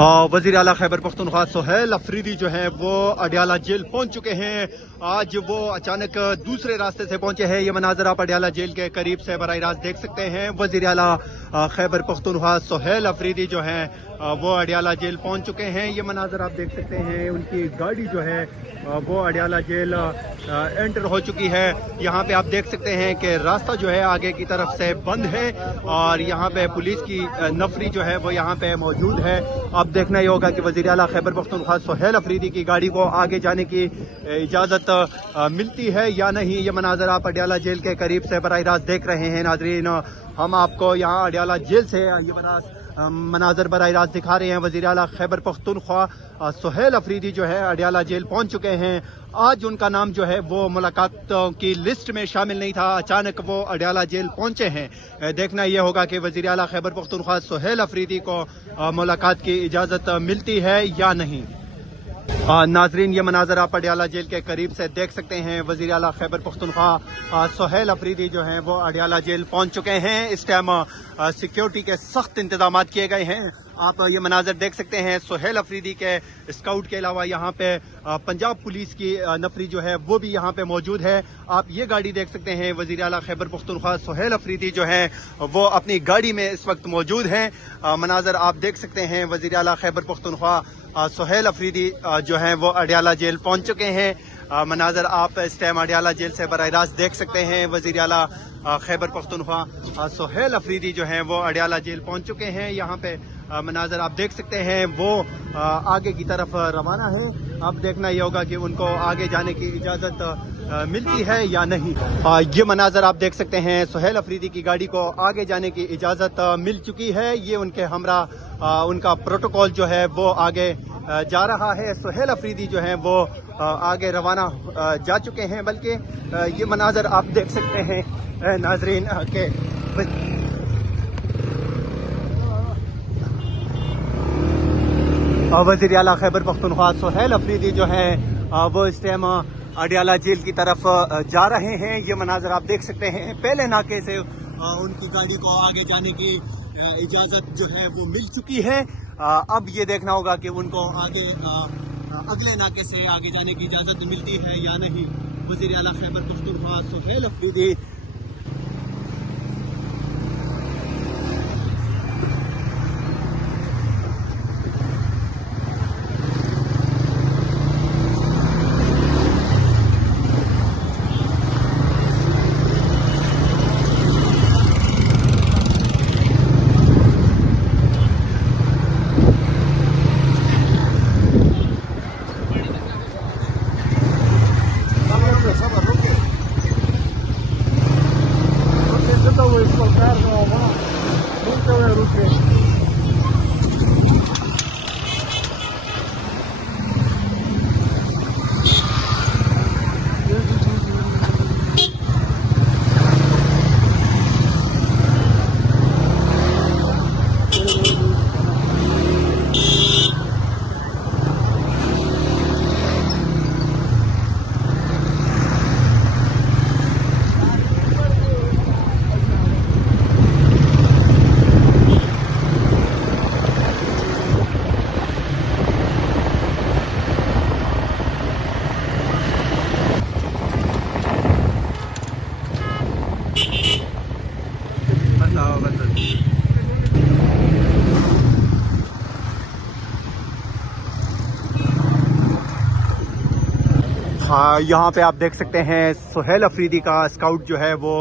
वज़ीर आला खैबर पख्तूनख्वा सुहेल अफरीदी जो है वो अडियाला जेल पहुंच चुके हैं। आज वो अचानक दूसरे रास्ते से पहुंचे हैं। ये मनाजर आप अडियाला जेल के करीब से बराह रास्त देख सकते हैं। वज़ीर आला खैबर पख्तूनख्वा सुहेल अफरीदी जो है वो अडियाला जेल पहुंच चुके हैं। ये मनाजर आप देख सकते हैं। उनकी गाड़ी जो है वो अडियाला जेल एंटर हो चुकी है। यहाँ पे आप देख सकते हैं कि रास्ता जो है आगे की तरफ से बंद है और यहाँ पे पुलिस की नफरी जो है वो यहाँ पे मौजूद है। अब देखना ही होगा कि वज़ीर आला खैबर पख्तूनख्वा सुहेल अफरीदी की गाड़ी को आगे जाने की इजाज़त मिलती है या नहीं। ये मनाजर आप अडियाला जेल के करीब से बराह रास्त देख रहे हैं। नाजरीन, हम आपको यहाँ अडियाला जेल से ये मनाजर बराह रास्त दिखा रहे हैं। वज़ीर आला खैबर पख्तूनख्वा सुहेल अफरीदी जो है अडियाला जेल पहुंच चुके हैं। आज उनका नाम जो है वो मुलाकात की लिस्ट में शामिल नहीं था। अचानक वो अडियाला जेल पहुंचे हैं। देखना यह होगा कि वज़ीर आला खैबर पख्तूनख्वा सुहेल अफरीदी को मुलाकात की इजाज़त मिलती है या नहीं। नाजरीन, ये मनाजर आप अडियाला जेल के करीब से देख सकते हैं। वज़ीर आला खैबर पख्तूनख्वा सुहेल अफरीदी जो हैं वो अडियाला जेल पहुंच चुके हैं। इस टाइम सिक्योरिटी के सख्त इंतजाम किए गए हैं। आप ये मनाजर देख सकते हैं। सुहेल अफरीदी के स्काउट के अलावा यहाँ पे पंजाब पुलिस की नफरी जो है वो भी यहाँ पे मौजूद है। आप ये गाड़ी देख सकते हैं। वज़ीर आला खैबर पख्तूनख्वा सुहेल अफरीदी जो है वो अपनी गाड़ी में इस वक्त मौजूद हैं। मनाजर आप देख सकते हैं। वज़ीर आला खैबर पख्तूनख्वा सुहेल अफरीदी जो हैं वो अडियाला जेल पहुंच चुके हैं। मनाजर आप इस टाइम अडियाला जेल से बराह रास्त देख सकते हैं। वज़ीर आला खैबर पख्तूनख्वा सुहेल अफरीदी जो हैं वो अडियाला जेल पहुंच चुके हैं। यहाँ पे मनाजर आप देख सकते हैं। वो आगे की तरफ रवाना है। अब देखना ये होगा कि उनको आगे जाने की इजाज़त मिलती है या नहीं। ये मनाजर आप देख सकते हैं। सुहेल अफरीदी की गाड़ी को आगे जाने की इजाज़त मिल चुकी है। ये उनके हमरा उनका प्रोटोकॉल जो है वो आगे जा रहा है। सुहेल अफरीदी जो हैं वो आगे रवाना जा चुके हैं। बल्कि ये मनाजर आप देख सकते हैं नाजरीन के वज़ीर आला खैबर पख्तूनख्वा सुहेल अफरीदी जो है वो इस टाइम अडियाला जेल की तरफ जा रहे हैं। ये मनाजर आप देख सकते हैं। पहले नाके से उनकी गाड़ी को आगे जाने की इजाज़त जो है वो मिल चुकी है। अब ये देखना होगा कि उनको आगे अगले नाके से आगे जाने की इजाज़त मिलती है या नहीं। वज़ीर आला खैबर पख्तूनख्वा सुहेल अफरीदी यहाँ पे आप देख सकते हैं सुहेल अफरीदी का स्काउट जो है वो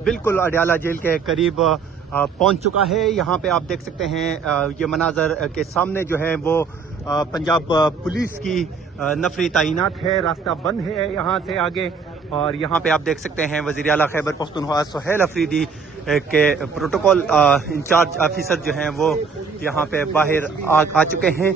बिल्कुल अडियाला जेल के करीब पहुंच चुका है। यहाँ पे आप देख सकते हैं। ये मनाजर के सामने जो है वो पंजाब पुलिस की नफरी तैनात है। रास्ता बंद है यहाँ से आगे। और यहाँ पे आप देख सकते हैं वज़ीर आला खैबर पख्तूनख्वा सुहेल अफरीदी के प्रोटोकॉल इंचार्ज ऑफिसर जो हैं वो यहाँ पे बाहर आ चुके हैं।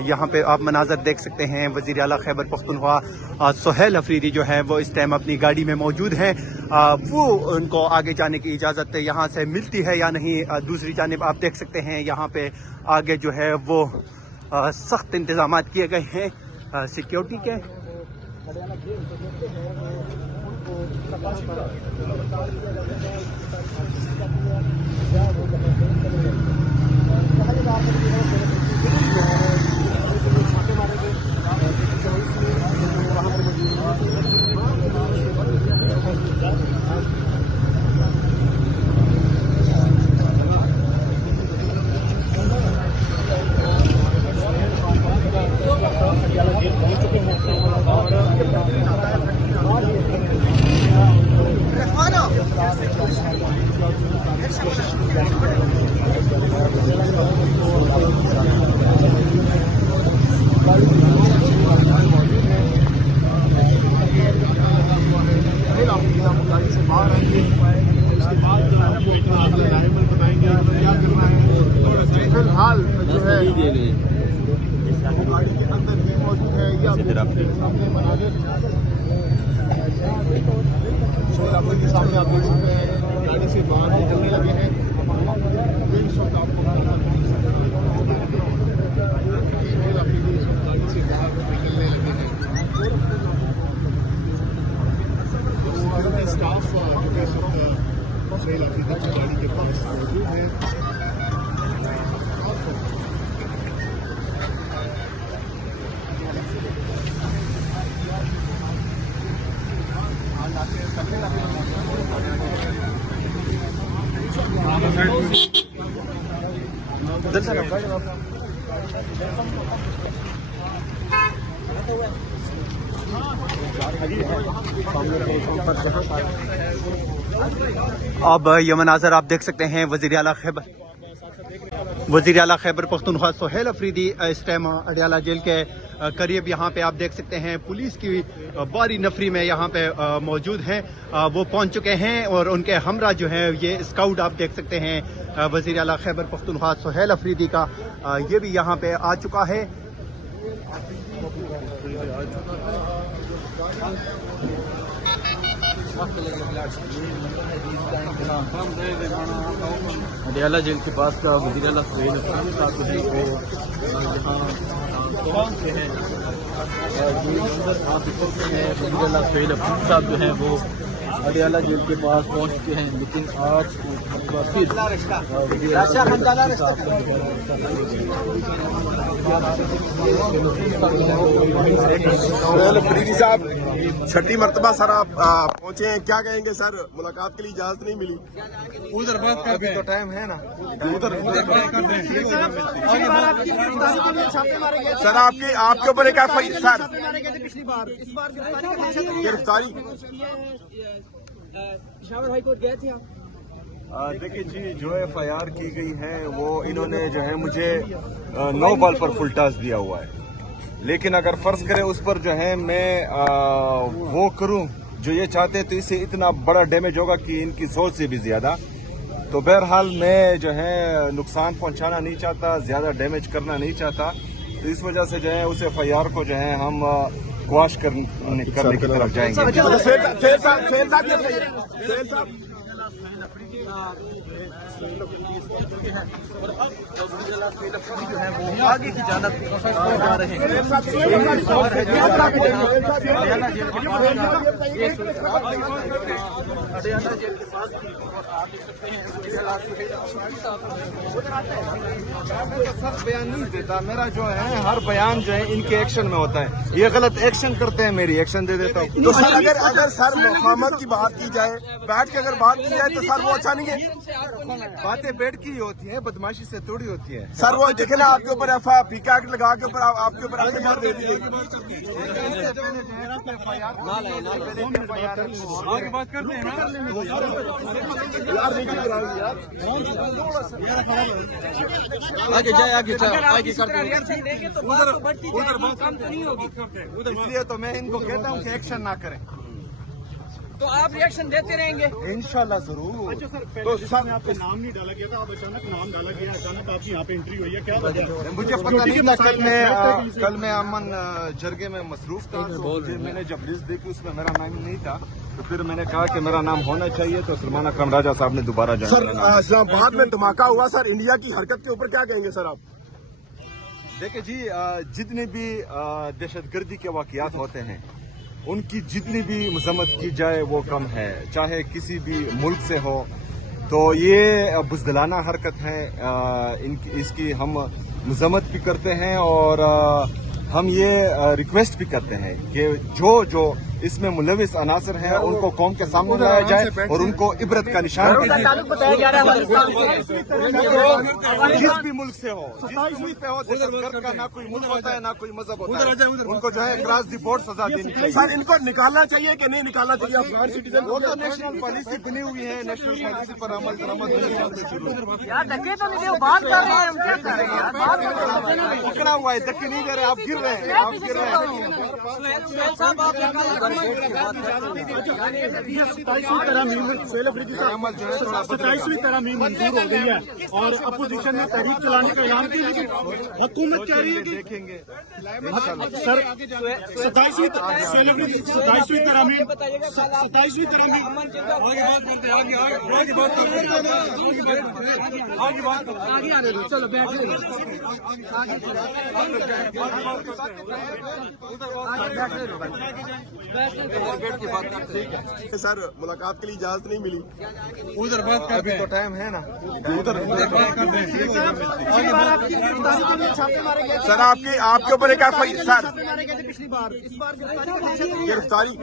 यहाँ पे आप मनाजर देख सकते हैं। वज़ीर आला खैबर पख्तूनख्वा सुहेल अफरीदी जो है वो इस टाइम अपनी गाड़ी में मौजूद हैं। वो उनको आगे जाने की इजाज़त यहाँ से मिलती है या नहीं। दूसरी जानिब आप देख सकते हैं यहाँ पे आगे जो है वो सख्त इंतजाम किए गए हैं सिक्योरिटी के। वो गाड़ी के अंदर ही मौजूद है। ये सामने मनाजिर शोर अफरीदी सामने आप देख सकते हैं, गाड़ी से बाहर निकलने लगे हैं। इस वक्त आपको शोर अफरीदी गाड़ी से बाहर निकलने लगे हैं। स्टाफ शोर अफरीदी की गाड़ी के पास मौजूद है। अब ये मनाजर आप देख सकते हैं वज़ीर आला खैबर पख्तूनख्वा सोहेल अफरीदी इस टाइम अडियाला जेल के करीब यहाँ पे आप देख सकते हैं पुलिस की बारी नफरी में यहाँ पे मौजूद हैं। वो पहुँच चुके हैं और उनके हमरा जो है ये स्काउट आप देख सकते हैं वज़ीर आला खैबर पख्तूनख्वा सोहेल अफरीदी का ये भी यहाँ पे आ चुका है। अडियाला जेल के पास का वज़ीर आला सोहेल अफरीदी साहब जो है वो यहाँ के हैं। आप देख सकते हैं वज़ीर आला सोहेल अफरीदी साहब जो है वो अडियाला जेल के पास पहुँच चुके हैं, लेकिन आज फिर सोहेल अफरीदी साहब छठी मरतबा सर आप पहुंचे हैं, क्या कहेंगे सर? मुलाकात के लिए इजाजत नहीं मिली। उधर बात कर, अभी तो टाइम है ना, उधर सर आपके ऊपर एक सर गिरफ्तारी पेशावर हाई कोर्ट गए थे आप? देखिए जी, जो FIR की गई है वो इन्होंने जो है मुझे 9 बॉल पर फुल टॉस दिया हुआ है, लेकिन अगर फर्ज करें उस पर जो है मैं वो करूं जो ये चाहते तो इससे इतना बड़ा डैमेज होगा कि इनकी सोच से भी ज्यादा। तो बहरहाल मैं जो है नुकसान पहुंचाना नहीं चाहता, ज्यादा डैमेज करना नहीं चाहता, तो इस वजह से जो है उस FIR को जो है हम क्वाश करने की तरफ जाएंगे। आगे की जानब जा रहे हैं। अडियाला जेल के पास भी आप देख सकते हैं सर बयान नहीं देता, मेरा जो है हर बयान जो है इनके एक्शन में होता है। ये गलत एक्शन करते हैं, मेरी एक्शन दे देता हूँ। तो सर अगर सर मुफाहमत की बात की जाए, बैठ के अगर बात की जाए तो सर वो अच्छा नहीं है। बातें बैठ की होती हैं, बदमाशी से थोड़ी होती है। सर वो देखे ना आपके ऊपर फीका एक्ट लगा के ऊपर आपके ऊपर FIR दे दी गई। आगे बात करते हैं ना। आगे जाए, आगे करते हैं। इसलिए तो मैं इनको कहता हूँ कि एक्शन ना करें। तो आप रिएक्शन देते रहेंगे? इंशाल्लाह जरूर। अच्छा सर, पहले जिसमें आपका नाम नहीं डाला गया था, अब अचानक नाम डाला गया, अचानक आपकी यहाँ पे एंट्री हुई है, क्या वजह? मुझे पता नहीं था, कल मैं अमन जरगे में मसरूफ था, तो मैंने जब लिस्ट देखी उसमें मेरा नाम नहीं था, तो फिर मैंने कहा कि मेरा नाम होना चाहिए, तो सलमान अकरम राजा साहब ने दोबारा सर इस्लामाबाद में धमाका हुआ सर, इंडिया की हरकत के ऊपर क्या कहेंगे सर आप? देखिए जी, जितने भी दहशतगर्दी के वाकयात होते हैं उनकी जितनी भी मजम्मत की जाए वो कम है, चाहे किसी भी मुल्क से हो। तो ये बुज़दिलाना हरकत है, इसकी हम मजम्मत भी करते हैं और हम ये रिक्वेस्ट भी करते हैं कि जो इसमें मुलविस अनासर हैं उनको कौम के सामने लाया जाए और उनको इबरत का निशान जिस भी मुल्क से हो, जिस भी मुल्क पे हो, दहशतगर्द का ना कोई मुल्क होता है ना कोई मजहब होता है, उनको जो है क्रॉस द बोर्ड सजा देनी चाहिए। सर इनको निकालना चाहिए कि नहीं निकालना चाहिए? अफगान सिटीजन वो तो नेशनल पॉलिसी बनी हुई है, नेशनल पॉलिसी पर अमल दरामद यार धक्के तो नहीं दे, बात कर रहे हैं हम, क्या कर रहे हैं यार? बात कर रहे हैं। पकड़ा हुआ है, धक्के नहीं दे रहे, आप गिर रहे हैं, आप गिर रहे हैं। सुहेल साहब, आप 27वीं तरमीम मंजूर हो गई है और अपोजिशन ने तहरीक चलाने का ऐलान किया, लेकिन हुकूमत कह रही है कि सर 27वीं तरमीम आगे आने दो, चलो बैठ सर मुलाकात के लिए इजाजत नहीं मिली। उधर बात कर, अभी तो टाइम है ना, उधर सर आपके ऊपर एक एफआईआर सर पिछली बार, इस बार गिरफ्तारी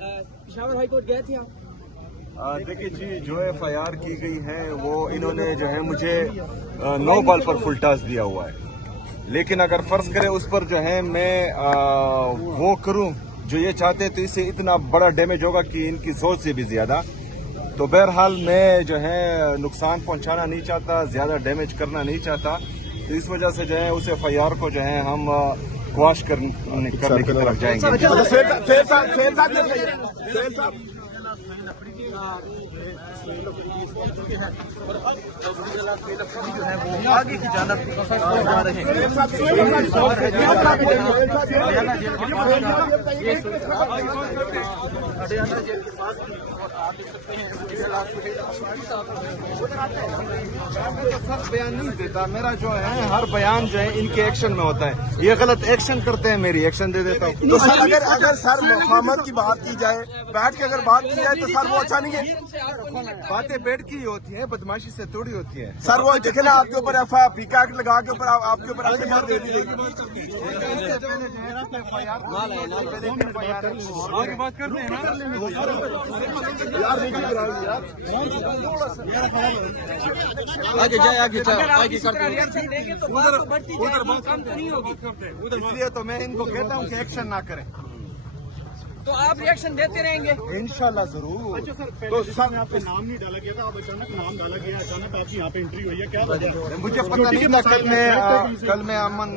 पेशावर हाई कोर्ट गए थे आप? देखिए जी, जो एफआईआर की गई है वो इन्होंने जो है मुझे 9 बॉल पर फुल टॉस दिया हुआ है, लेकिन अगर फर्ज करें उस पर जो है मैं वो करूं जो ये चाहते तो इससे इतना बड़ा डैमेज होगा कि इनकी सोच से भी ज्यादा। तो बहरहाल मैं जो है नुकसान पहुंचाना नहीं चाहता, ज्यादा डैमेज करना नहीं चाहता, तो इस वजह से जो है उस एफआईआर को जो है हम क्वाश करने की तरफ जाएंगे। आगे की जानब जा रहे हैं। सब बयान नहीं देता, मेरा जो है हर बयान जो है इनके एक्शन में होता है, ये गलत एक्शन करते हैं, मेरी एक्शन दे देता हूँ। तो सर अगर सर मुफाहमत की बात की जाए, बैठ के अगर बात की जाए तो सर वो अच्छा नहीं है। बातें बैठ की ही होती हैं, बदमाशी से थोड़ी होती है। सर वो देखे ना आपके ऊपर एफआईआर पीका एक्ट लगा के ऊपर आपके ऊपर एफआईआर दे दी गई। आगे बात करते हैं आगे जाए, आगे करते हैं। उधर बात कम नहीं होगी, इसलिए तो मैं इनको कहता हूँ कि एक्शन ना करें। तो आप रिएक्शन देते रहेंगे? इंशाल्लाह जरूर। अच्छा सर, पहले तो यहाँ पे नाम नहीं डाला गया था, अब अचानक नाम डाला गया, अचानक आपकी यहाँ पे एंट्री हुई है, क्या वजह? मुझे पता नहीं था, कल मैं अमन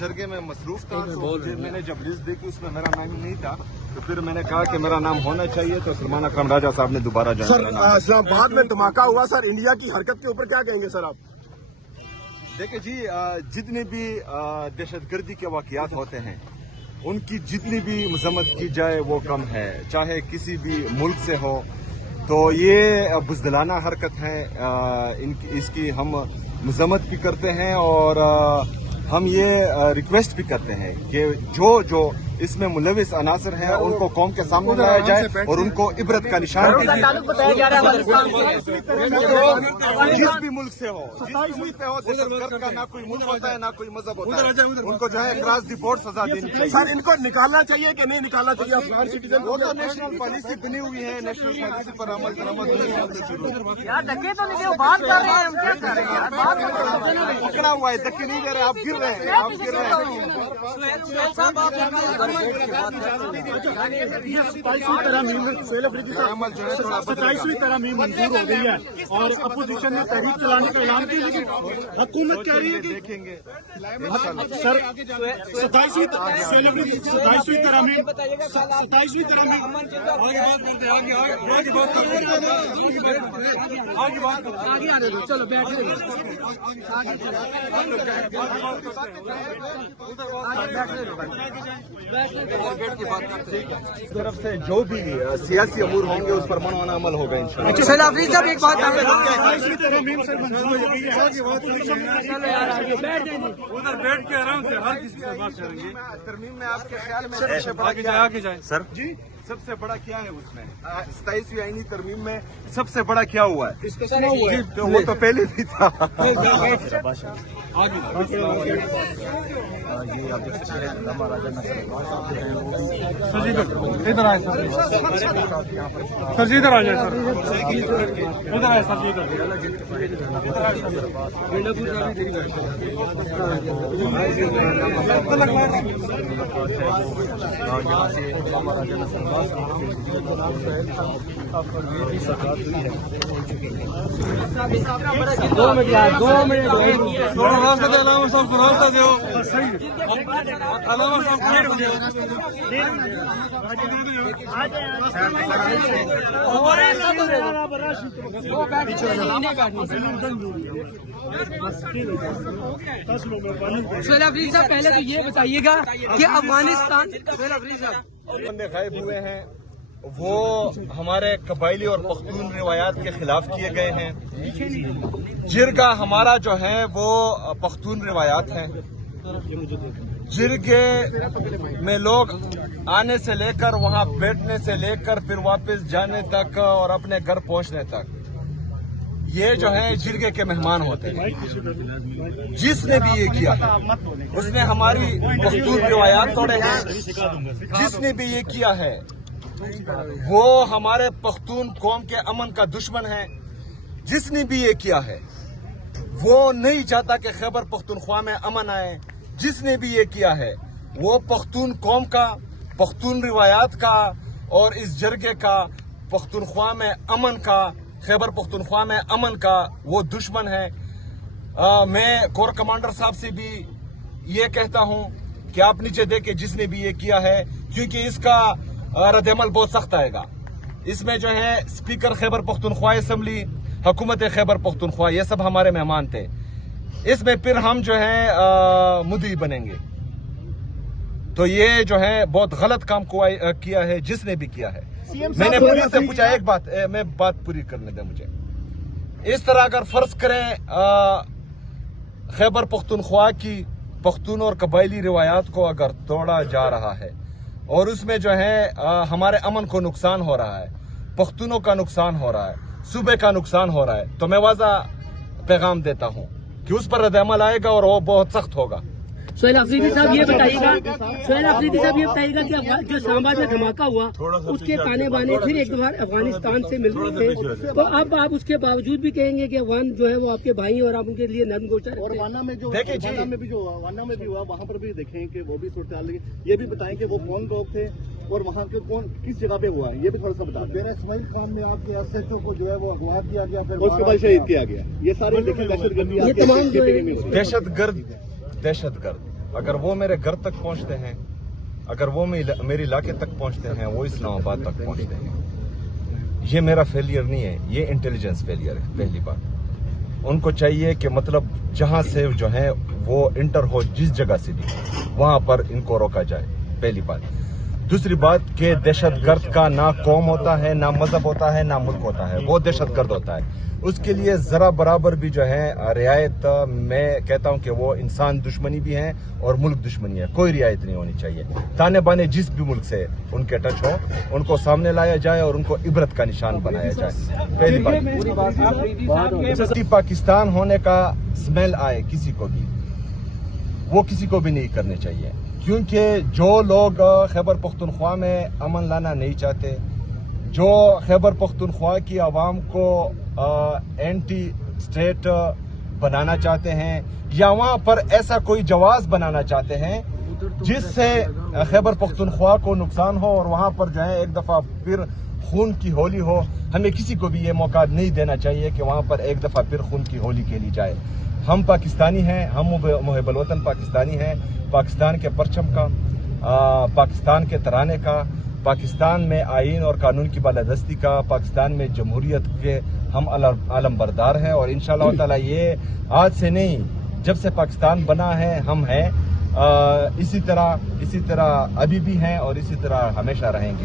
जरगे में मसरूफ था, तो मैंने जब लिस्ट देखी उसमें मेरा नाम नहीं था, तो फिर मैंने कहा कि मेरा नाम होना चाहिए, तो सलमान अकरम राजा साहब ने दोबारा जो सर इस्लामाबाद में धमाका हुआ, सर इंडिया की हरकत के ऊपर क्या कहेंगे सर आप? देखिए जी, जितने भी दहशतगर्दी के वाकयात होते हैं उनकी जितनी भी मजम्मत की जाए वो कम है, चाहे किसी भी मुल्क से हो। तो ये बुज़दिलाना हरकत है, इसकी हम मजम्मत भी करते हैं और हम ये रिक्वेस्ट भी करते हैं कि जो इसमें मुलविस अनासर हैं उनको कौम के सामने लाया जाए और उनको इबरत का निशान जिस भी मुल्क से हो, जिस मुल्क से हो, दहशतगर्द का ना कोई मुल्क होता है ना कोई मजहब होता है, उनको जो है क्रॉस द बोर्ड सजा देनी चाहिए। सर इनको निकालना चाहिए कि नहीं निकालना चाहिए? अफगान सिटीजन वो तो नेशनल पॉलिसी बनी हुई है, नेशनल पॉलिसी पर अमल दरामद नहीं है। यार धक्के तो नहीं दे, वो बात कर रहे हैं, हम क्या कर रहे हैं यार? बात पकड़ा हुआ है, धक्के नहीं दे रहे, आप गिर रहे हैं, आप गिर रहे हैं। 27वीं तरमीम मंजूर हो गई है और अपोजिशन ने तहरीक चलाने का ऐलान किया, लेकिन हुकूमत कह रही है कि देखेंगे सर 27वीं तरमीम आगे आने दो, चलो बैठ तरफ से जो भी सियासी अमूर होंगे उस पर मनमाना अमल होगा इंशाल्लाह। अच्छा सर, आप साहब एक बात उधर बैठ के आराम से हर किसी से बात करेंगे। तरमीम में आपके ख्याल में सबसे बड़ा क्या है? आगे जाए सर जी, सबसे बड़ा क्या है उसमें? 27वीं आईनी तरमीम में सबसे बड़ा क्या हुआ है? जी, तो वो तो पहले भी था। इधर आए सर जी, इधर आ जाए सर, इधर आए सर जी, इधर سہیل افریدی صاحب پہلے تو یہ بتائیے گا کہ افغانستان سہیل افریدی صاحب بندے غائب ہوئے ہیں وہ ہمارے قبائلی اور پختون روایات کے خلاف کیے گئے ہیں. جرگہ ہمارا جو ہے وہ پختون روایات ہیں. جرگے میں لوگ آنے سے لے کر وہاں بیٹھنے سے لے کر پھر واپس جانے تک اور اپنے گھر پہنچنے تک یہ جو ہے جرگے کے مہمان ہوتے ہیں. جس نے بھی یہ کیا اس نے ہماری پختون روایات توڑے ہیں. جس نے بھی یہ کیا ہے وہ ہمارے پختون قوم کے امن کا دشمن ہے. جس نے بھی یہ کیا ہے وہ نہیں چاہتا کہ خیبر پختونخوا میں امن آئے. جس نے بھی یہ کیا ہے وہ پختون قوم کا، پختون روایات کا اور اس جرگے کا، پختونخوا میں امن کا، خیبر پختونخوا میں امن کا وہ دشمن ہے. میں کور کمانڈر صاحب سے بھی یہ کہتا ہوں کہ آپ نیچے دیکھیں جس نے بھی یہ کیا ہے، کیونکہ اس کا رد عمل بہت سخت آئے گا. اس میں جو ہے اسپیکر خیبر پختونخوا اسمبلی، حکومت خیبر پختونخوا، یہ سب ہمارے مہمان تھے. اس میں پھر ہم جو ہے مدعی بنیں گے. تو یہ جو ہے بہت غلط کام کیا ہے جس نے بھی کیا ہے. میں نے پولیس سے پوچھا ایک بات، میں بات پوری کرنے دیں مجھے. اس طرح اگر فرض کریں خیبر پختونخوا کی پختون اور قبائلی روایات کو اگر توڑا جا رہا ہے اور اس میں جو ہے ہمارے امن کو نقصان ہو رہا ہے، پختونوں کا نقصان ہو رہا ہے، صوبے کا نقصان ہو رہا ہے، تو میں واضح پیغام دیتا ہوں کہ اس پر رد عمل آئے گا اور وہ بہت سخت ہوگا. سہیل افریدی صاحب یہ بتائیے گا کہ جو اسلام آباد میں دھماکہ ہوا اس کے تانے بانے پھر ایک بار افغانستان سے مل رہے تھے، تو اب آپ اس کے باوجود بھی کہیں گے کہ افغان جو ہے وہ آپ کے بھائی اور آپ ان کے لیے نرم گوشہ رکھتے ہیں. اور وانا میں بھی ہوا وہاں پر بھی دیکھیں کہ وہ بھی صورتحال لگی. یہ بھی بتائیں کہ وہ کون لوگ تھے اور وہاں کے کون کس جگہ پہ ہوا ہے، یہ بھی تھوڑا سا بتا دیں. اسماعیل خان میں آپ کے SHO کو جو ہے وہ اغوا کیا گیا، اس کے بعد شہید کیا گیا. یہ سارے دیکھیں دہشت گرد اگر وہ میرے گھر تک پہنچتے ہیں، اگر وہ میری علاقے تک پہنچتے ہیں، وہ اسلام آباد تک پہنچتے ہیں، یہ میرا فیلئر نہیں ہے، یہ انٹیلیجنس فیلئر ہے. پہلی بات ان کو چاہیے کہ مطلب جہاں سے جو ہے وہ انٹر ہو، جس جگہ سے بھی وہاں پر ان کو روکا جائے. پہلی بات. دوسری بات کہ دہشت گرد کا نہ قوم ہوتا ہے، نہ مذہب ہوتا ہے، نہ ملک ہوتا ہے، وہ دہشت گرد ہوتا ہے. اس کے لیے ذرا برابر بھی جو ہے رعایت، میں کہتا ہوں کہ وہ انسان دشمنی بھی ہے اور ملک دشمنی ہے، کوئی رعایت نہیں ہونی چاہیے. تانے بانے جس بھی ملک سے ان کے ٹچ ہو ان کو سامنے لایا جائے اور ان کو عبرت کا نشان بنایا جائے. پہلی بات. پاکستان ہونے کا اسمیل آئے کسی کو بھی، وہ کسی کو بھی نہیں کرنے چاہیے، کیونکہ جو لوگ خیبر پختونخوا میں امن لانا نہیں چاہتے، جو خیبر پختونخوا کی عوام کو اینٹی اسٹیٹ بنانا چاہتے ہیں یا وہاں پر ایسا کوئی جواز بنانا چاہتے ہیں جس سے خیبر پختونخوا کو نقصان ہو اور وہاں پر جو ہے ایک دفعہ پھر خون کی ہولی ہو، ہمیں کسی کو بھی یہ موقع نہیں دینا چاہیے کہ وہاں پر ایک دفعہ پھر خون کی ہولی کھیلی جائے. ہم پاکستانی ہیں، ہم محب الوطن پاکستانی ہیں. پاکستان کے پرچم کا، پاکستان کے ترانے کا، پاکستان میں آئین اور قانون کی بالادستی کا، پاکستان میں جمہوریت کے ہم علم بردار ہیں. اور انشاءاللہ تعالی یہ آج سے نہیں، جب سے پاکستان بنا ہے ہم ہیں. اسی طرح ابھی بھی ہیں اور اسی طرح ہمیشہ رہیں گے.